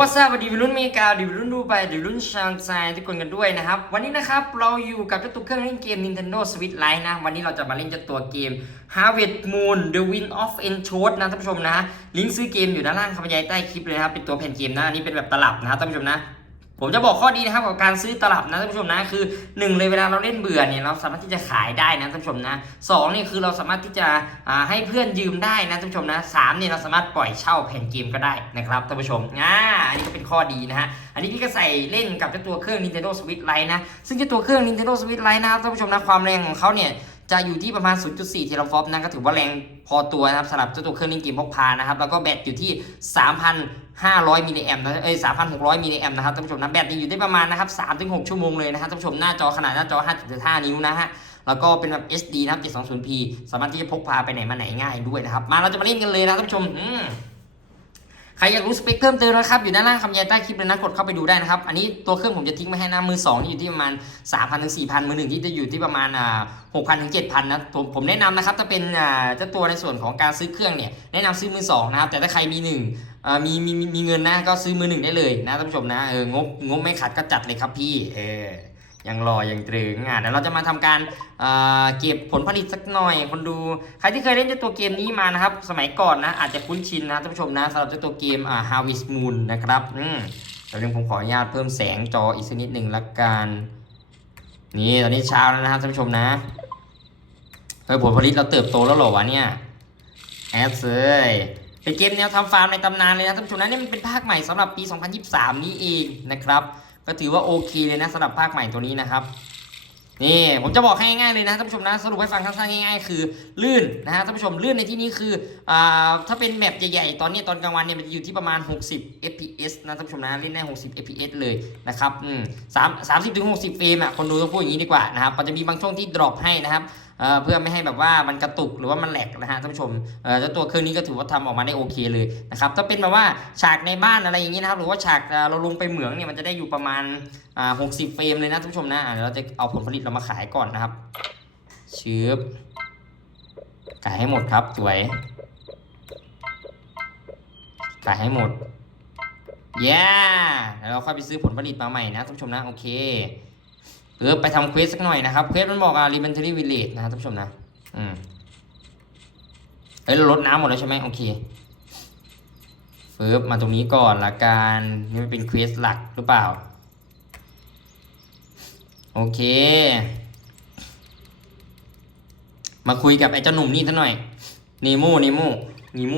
วัสดีวัยรุ่นเมกาดิวัยรุ่นดูไปดิวัยรุ่นชางไซทุกคนกันด้วยนะครับ วันนี้นะครับเราอยู่กับเจ้าตัวเครื่องเล่นเกม Nintendo Switch Lite นะ วันนี้เราจะมาเล่นเจ้าตัวเกม Harvest Moon The Wind of Enchord นะท่านผู้ชมนะ ลิงก์ซื้อเกมอยู่ด้านล่างคำบรรยายใต้คลิปเลยนะครับ เป็นตัวแผ่นเกมนะ อันนี้เป็นแบบตลับนะท่านผู้ชมนะ ผมจะบอกข้อดีนะครับกับการซื้อตลับนะท่านผู้ชมนะคือหนึ่งเลยเวลาเราเล่นเบื่อเนี่ยเราสามารถที่จะขายได้นะท่านผู้ชมนะสองเนี่ยคือเราสามารถที่จะให้เพื่อนยืมได้นะท่านผู้ชมนะสามเนี่ยเราสามารถปล่อยเช่าแผ่นเกมก็ได้นะครับท่านผู้ชมอ่าอันนี้ก็เป็นข้อดีนะฮะอันนี้พี่ก็ใส่เล่นกับเจ้าตัวเครื่อง Nintendo Switch Lite นะซึ่งเจ้าตัวเครื่อง Nintendo Switch Lite นะครับท่านผู้ชมนะความแรงของเขาเนี่ย จะอยู่ที่ประมาณ 0.4 เทราฟอปนะก็ถือว่าแรงพอตัวนะครับสำหรับเจ้าตัวเครื่องเล่นเกมพกพานะครับ แล้วก็แบตอยู่ที่ 3,500 มิลลิแอมป์นะเอ้ย 3,600 มิลลิแอมป์นะครับท่านผู้ชมนะแบตนี่อยู่ได้ประมาณนะครับ3-6 ชั่วโมงเลยนะครับท่านผู้ชมหน้าจอขนาดหน้าจอ 5.5 นิ้วนะฮะแล้วก็เป็นแบบ SD นะครับ 720p สามารถที่จะพกพาไปไหนมาไหนง่ายด้วยนะครับ มาเราจะมาเล่นกันเลยนะท่านผู้ชมอืม ใครอยากรู้สเปคเพิ่มเติมนะครับอยู่ด้านล่างคำบรรยายใต้คลิปเลยนะกดเข้าไปดูได้นะครับ อันนี้ตัวเครื่องผมจะทิ้งไว้ให้นะมือ2ที่อยู่ที่ประมาณ 3,000ถึง4,000 มือหนึ่งที่จะอยู่ที่ประมาณ6,000ถึง7,000นะผมผมแนะนำนะครับถ้าเป็นอ่าเจ้าตัวในส่วนของการซื้อเครื่องเนี่ยแนะนำซื้อมือสองนะครับแต่ถ้าใครมีหนึ่งอ่ามีมีมีมีเงินนะก็ซื้อมือหนึ่งได้เลยนะท่านผู้ชมนะเอองบงบไม่ขัดก็จัดเลยครับพี่เออ ยังรอยังตรึงอะเดี๋ยวเราจะมาทำการเก็บผลผลิตสักหน่อยคนดู ใครที่เคยเล่นเจ้าตัวเกมนี้มานะครับ สมัยก่อนนะ อาจจะคุ้นชินนะท่านผู้ชมนะสำหรับเจ้าตัวเกมอ่า Harvest Moon นะครับอืมเดี๋ยวผมขออนุญาตเพิ่มแสงจออีกสักนิดหนึ่งละกันนี่ตอนนี้เช้าแล้วนะครับท่านผู้ชมนะเฮ้ผลผลิตเราเติบโตแล้วหรอวะเนี่ยแอดเซยเป็นเกมแนวทำฟาร์มในตำนานเลยนะท่านผู้ชมนะนี่มันเป็นภาคใหม่สำหรับปี 2023 นี้เองนะครับ ก็ถือว่าโอเคเลยนะสำหรับภาคใหม่ตัวนี้นะครับนี่ผมจะบอกให้ง่ายๆเลยนะท่านผู้ชมนะสรุปให้ฟังสั้นๆง่ายๆ คือลื่นนะฮะท่านผู้ชมลื่นในที่นี้คืออ่าถ้าเป็นแมปใหญ่ๆ ตอนนี้ตอนกลางวันเนี่ยมันจะอยู่ที่ประมาณ 60 fps นะท่านผู้ชมนะเล่นได้ 60 fps เลยนะครับอืมสามสามสิบถึงหกสิบเฟรมอะคนดูต้องพูดอย่างนี้ดีกว่านะครับมันจะมีบางช่วงที่ดรอปให้นะครับ เพื่อไม่ให้แบบว่ามันกระตุกหรือว่ามันแหลกนะฮะท่านผู้ชมเจ้าตัวเครื่องนี้ก็ถือว่าทำออกมาได้โอเคเลยนะครับถ้าเป็นแบบว่าฉากในบ้านอะไรอย่างนี้นะครับหรือว่าฉากเราลงไปเหมืองเนี่ยมันจะได้อยู่ประมาณหกสิบเฟรมเลยนะท่านผู้ชมนะเดี๋ยวเราจะเอาผลผลิตเรามาขายก่อนนะครับชืบขายให้หมดครับสวยขายให้หมดเย้เดี๋ยวเราค่อยไปซื้อผลผลิตมาใหม่นะท่านผู้ชมนะโอเค เออไปทำเควสสักหน่อยนะครับเควสมันบอกอะ Elementary Village นะครับท่านผู้ชมนะอืมเอ้ยเราลดน้ำหมดแล้วใช่ไหมโอเคเฟิบมาตรงนี้ก่อนละกันนี่มันเป็นเควสหลักหรือเปล่า โอเค มาคุยกับไอ้เจ้าหนุ่มนี่ซะหน่อยนโมเนโมนีโม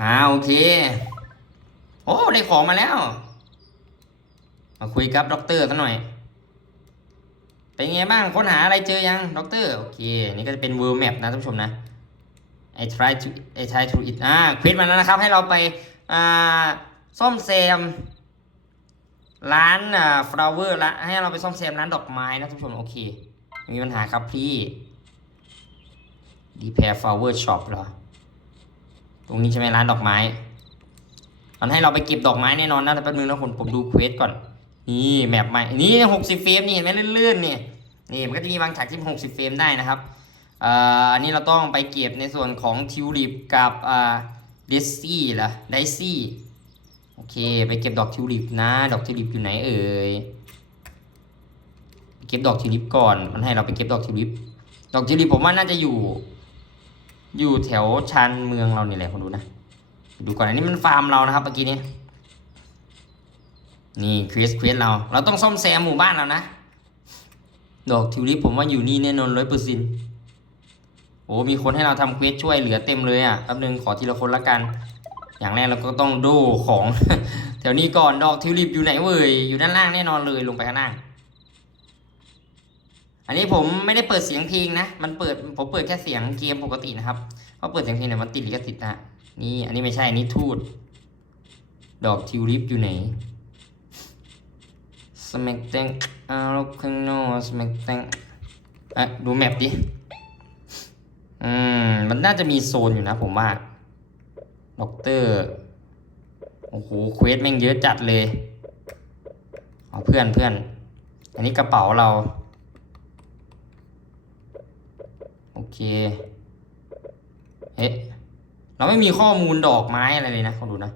อ่าโอเค โอ้ ได้ของมาแล้ว มาคุยกับด็อกเตอร์ซะหน่อย เป็นไงบ้างค้นหาอะไรเจอยังด็อกเตอร์โอเค นี่ก็จะเป็น world map นะท่านผู้ชมนะ I try to I try to it อ่าควิดมาแล้วนะครับ ให้เราไปอ่าซ่อมแซมร้านอ่า flower ละให้เราไปซ่อมแซมร้านดอกไม้นะท่านผู้ชมโอเคม่มีปัญหาครับพี่ repair flower shop เหรอ ตรงนี้ใช่ไหมร้านดอกไม้ มันให้เราไปเก็บดอกไม้แน่นอนนะแต่แป๊บนึงนะผมผมดูเควสก่อน นี่แมปใหม่นี่หกสิบเฟรมนี่เห็นไหมลื่นๆนี่นี่มันก็จะมีบางฉากที่หกสิบเฟรมได้นะครับอันนี้เราต้องไปเก็บในส่วนของทิวลิปกับอ่าเดซี่เหรอไดซี่โอเค ไปเก็บดอกทิวลิปนะ ดอกทิวลิปอยู่ไหนเอ่ยเก็บดอกทิวลิปก่อน มันให้เราไปเก็บดอกทิวลิป ดอกทิวลิปผมว่าน่าจะอยู่ อยู่แถวชานเมืองเราเนี่แหละคุณดูนะ ดูก่อนอันนี้มันฟาร์มเรานะครับเมื่อกี้นี้ นี่เควสเควสเรา เราต้องซ่อมแซมหมู่บ้านเรานะ ดอกทิวลิปผมว่าอยู่นี่แน่นอนร้อยเปอร์เซ็นต์โอ้มีคนให้เราทำเควสช่วยเหลือเต็มเลยอะแป๊บนึงขอทีละคนละกัน อย่างแรกเราก็ต้องดูของ แถวนี้ก่อนดอกทิวลิปอยู่ไหนเว้ยอยู่ด้านล่างแน่นอนเลยลงไปข้างล่างอันนี้ผมไม่ได้เปิดเสียงเพลงนะ มันเปิดผมเปิดแค่เสียงเกมปกตินะครับเพราะเปิดเสียงเพลงเนี่ยมันติดลิขสิทธิ์นะนี่อันนี้ไม่ใช่อันนี้ทูด ดอกทิวลิปอยู่ไหน สมักแตงเอาลูกข้างนอกสมักแตงอะดูแมปดิ อืม มันน่าจะมีโซนอยู่นะผมว่าด็อกเตอร์ โอ้โห เควสแม่งเยอะจัดเลยเอาเพื่อนเพื่อน อันนี้กระเป๋าเรา โอเค เอ๊ะ เราไม่มีข้อมูลดอกไม้อะไรเลยนะลองดูนะ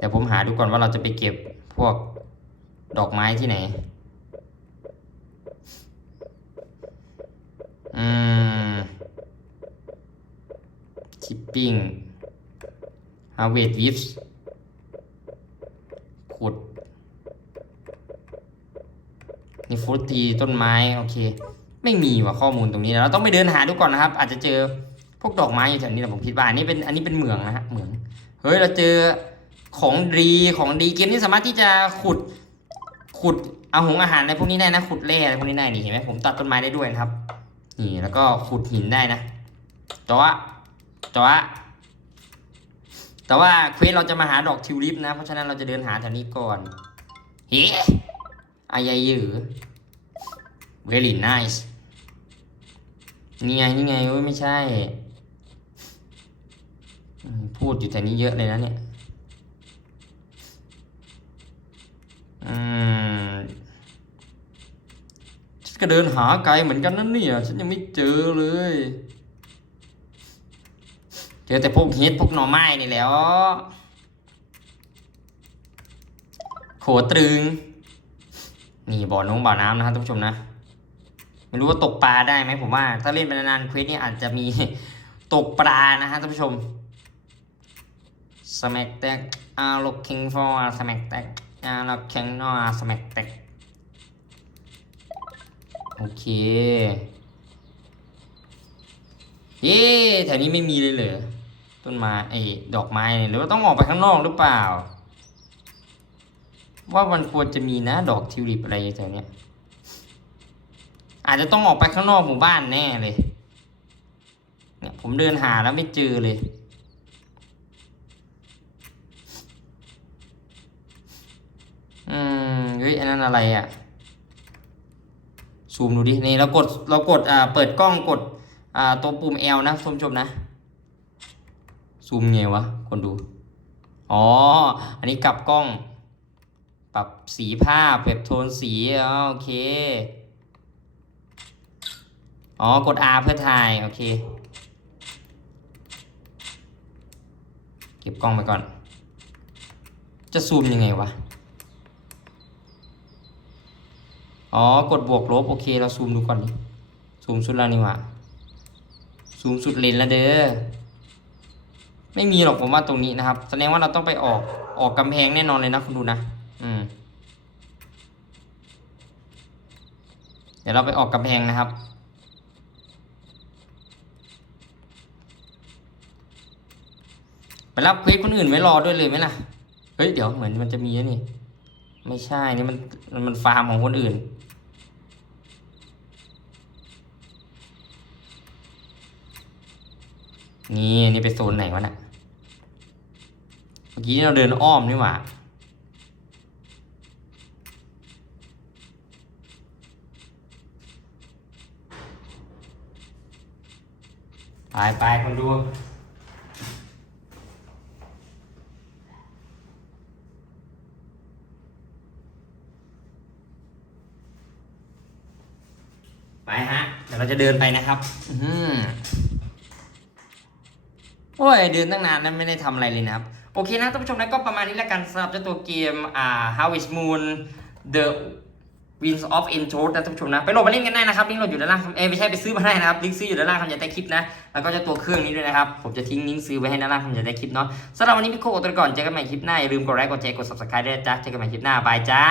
เดี๋ยวผมหาดูก่อนว่าเราจะไปเก็บพวกดอกไม้ที่ไหน อืมชิปปิ้งฮาเวดวิฟส์ขุด นี่ฟุตีต้นไม้ โอเค ไม่มีว่ะข้อมูลตรงนี้นะเราต้องไปเดินหาดูก่อนนะครับ อาจจะเจอพวกดอกไม้อยู่แถวนี้นะผมคิดว่าอันนี้เป็นอันนี้เป็นเหมืองนะฮะเหมือง เฮ้ย เราเจอ ของดีของดีเกมนี้สามารถที่จะขุดขุดเอาหงอาหารอะไรพวกนี้ได้นะขุดแร่อะไรพวกนี้ได้นี่เห็นไหมผมตัดต้นไม้ได้ด้วยนะครับนี่แล้วก็ขุดหินได้นะแต่ว่าแต่ว่าแต่ว่าเควสเราจะมาหาดอกทิวลิปนะ เพราะฉะนั้นเราจะเดินหาแถวนี้ก่อนเฮ้อายายยือ very nice นี่ไงนี่ไงโอ้ยไม่ใช่ พูดอยู่แต่นี้เยอะเลยนะเนี่ย อืม ฉันก็เดินหาไกลเหมือนกันนั่นเนี่ย ฉันยังไม่เจอเลย เจอแต่พวกเฮ็ดพวกหน่อไม้นี่แหล้วโขตรึง นี่บ่อน้องบ่อน้ำนะครับท่านผู้ชมนะไม่รู้ว่าตกปลาได้ไหมผมว่า ถ้าเล่นไปนานๆเควสนี่อาจจะมีตกปลานะฮะท่านผู้ชมสมักแตกอาลกคิงฟอร์สมักแตก smack tag are looking for a smack tag are looking for a smack tag โอเค เย้แถวนี้ไม่มีเลยเหรอ ต้นไม้ไอ้ดอกไม้เนี่ยหรือว่าต้องออกไปข้างนอกหรือเปล่า ว่ามันควรจะมีนะดอกทิวลิปอะไรแถวเนี้ย อาจจะต้องออกไปข้างนอกหมู่บ้านแน่เลย เนี่ยผมเดินหาแล้วไม่เจอเลย อืมเฮ้ยอันนั้นอะไรอะ่ะซูมดูดิ นี่เรากดเรากดอ่าเปิดกล้องกดอ่าตัวปุ่ม L นะชมชมนะ ซูมไงวะ คนดู อ๋อ อันนี้กลับกล้อง ปรับสีภาพแบบโทนสีอ๋อโอเค อ๋อ กด R เพื่อถ่าย โอเค เก็บกล้องไปก่อน จะซูมยังไงวะ อ๋อ กดบวกลบ โอเค เราซูมดูก่อนดิซูมสุดแล้วนี่หว่าซูมสุดเลนแล้วเด้อ ไม่มีหรอกผมว่าตรงนี้นะครับ แสดงว่าเราต้องไปออก ออกกำแพงแน่นอนเลยนะคุณดูนะ อืม เดี๋ยวเราไปออกกำแพงนะครับ ไปรับเควสคนอื่นไว้รอด้วยเลยไหมล่ะ เฮ้ย เดี๋ยวเหมือนมันจะมีนะนี่ ไม่ใช่ นี่มัน มันฟาร์มของคนอื่น นี่นี่ไปโซนไหนวะเน่ะเมื่อกี้เราเดินอ้อมนี่หว่าไปไปคนดูไปฮะ เดี๋ยวเราจะเดินไปนะครับ อืม โอ้ยเดินตั้งนานนั้นไม่ได้ทำอะไรเลยนะครับ โอเคนะท่านผู้ชมนะก็ประมาณนี้แล้วกันสำหรับเจ้าตัวเกมอ่า Harvest Moon The Winds of Enchant นะท่านผู้ชมนะ ไปโหลดมาเล่นกันได้นะครับลิงก์โหลดอยู่ด้านล่างเอ้ไม่ใช่ไปซื้อมาได้นะครับลิงก์ซื้ออยู่ด้านล่างคำใหญ่ใต้คลิปนะ แล้วก็เจะตัวเครื่องนี้ด้วยนะครับ ผมจะทิ้งลิงก์ซื้อไว้ให้ด้านล่างคำใหญ่ใต้คลิปเนาะสำหรับวันนี้พี่โคกตัวก่อนเจอกันใหม่คลิปหน้าอย่าลืมกดไลค์กดแชร์กด subscribe ด้วยจ๊ะเจอกันใหม่คลิปหน้าบายจ้า